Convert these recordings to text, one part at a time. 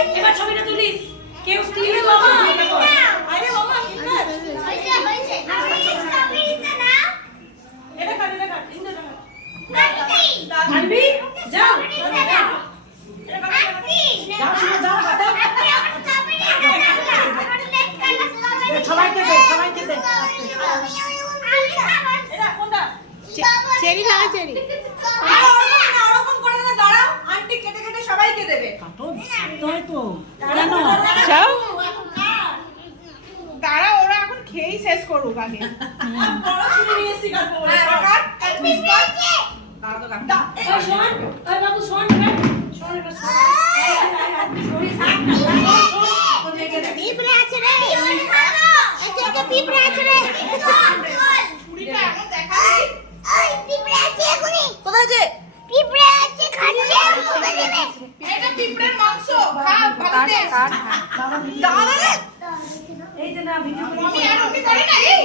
এবার ছবিটা তুলিস কেউ স্টিল বাবা আরে বাবা কি কর হইছে আমি স্ট্রবেরিটা না এটা কাট ইন্দা কাট আনবি যাও সবাইকে দে এটা কোনটা চেরি না চেরি ওরকম করে না দাঁড়াও আন্টি কেটে কেটে সবাইকে দেবে কাটো তাই তো কেন যাও দাঁড়া ওরা এখন খেয়েই শেষ করুক আগে বড় ছুরি নিয়ে এসেছি কাটবো বলে কাট দাঁড়া তো কাট এই শোন ওই বাবু শোন শোন এটা ছুরি থাক না কোথায় গেলে পিঁপড়ে আছে রে একে পিঁপড়ে আছে রে ছুরিটা এখন দেখা দিই ওই পিঁপড়ে আছে এখনি কোথায় যে পিঁপড়ে আছে খাচ্ছে মুখে দেবে এটা পিঁপড়ের মাংস খা ভাতে দাঁড়া রে এই যে না ভিডিও আমি আর ওকে করে না এই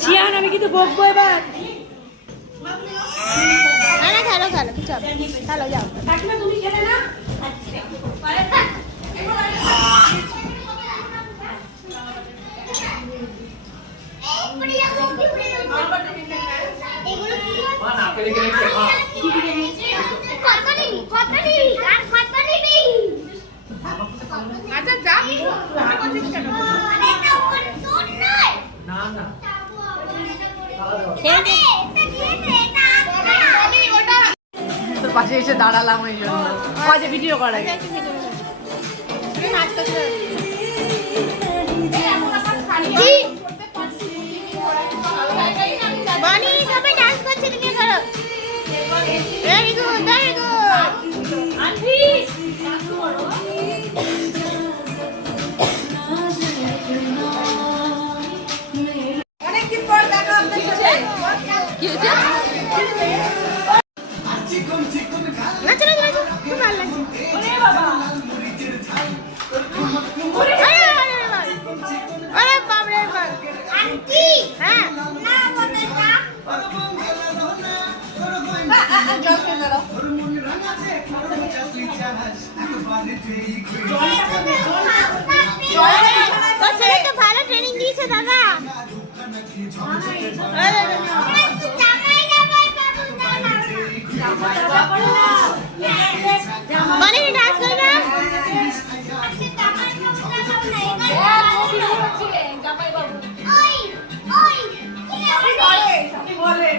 চিয়ান আমি কিন্তু বকবো এবার না খেলো কিছু হবে খেলো যাও কাকিমা তুমি খেলে না আচ্ছা যা করছিস কেন তোর পাশে এসে দাঁড়ালাম ওই জন্য মাঝে ভিডিও করাই বানি সবাই ডান্স করছে তুমি করো ভেরি গুড আন্টি অনেকদিন পর দেখা আপনার সাথে কি হয়েছে নাচো খুব ভালো লাগছে ওরে বাবা আরে বাপ রে বাপ আন্টি হ্যাঁ না বলে না জল খেয়ে দাও ছেলে তো ভালো ট্রেনিং দিয়েছে দাদা মানে ডান্স করবে জামাই বাবু বলে